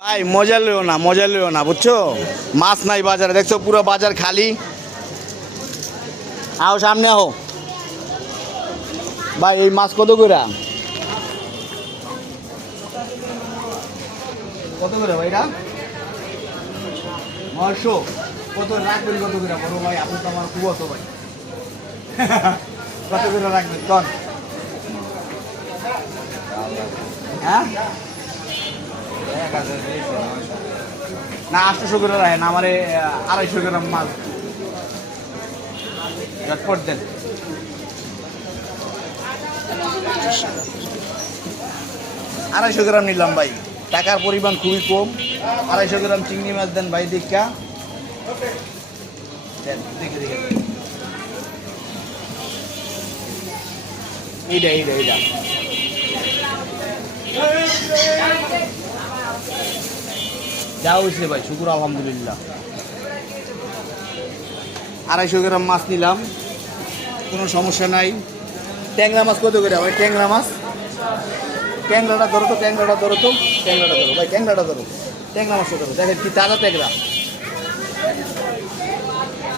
ভাই মজা লিও না বুঝছো, মাছ নাই বাজারে, দেখছো পুরো বাজার খালি। আও সামনে আও ভাই, এই মাছ কত করে? কত করে ভাই এটা? 900। কত রাখবেন, কত করে বলো ভাই? আপনি তো আমার খুব অত ভাই। কত করে রাখবেন কন? হ্যাঁ না, 800 করে রাখেন, আমার 250 গ্রাম মাছ ঝটপট দেন। 250 গ্রাম নিলাম ভাই, টাকার পরিমাণ খুবই কম। 250 গ্রাম চিংড়ি মাছ দেন ভাই, দেখা দেন, দেখে দেখে এইটা এইটা এইটা যা হয়েছে ভাই, শুকুর আলহামদুলিল্লাহ। 250 গ্রাম মাছ নিলাম, কোনো সমস্যা নাই। ট্যাংরা মাছ কত করে ভাই? ট্যাংরা মাছ, ট্যাংরাটা ধরো তো, ট্যাংরাটা ধরো তো, ট্যাংরাটা ধরো ভাই, ট্যাংরাটা ধরো, ট্যাংরা মাছটা ধরো, দেখেন কি তাজা ট্যাংরা।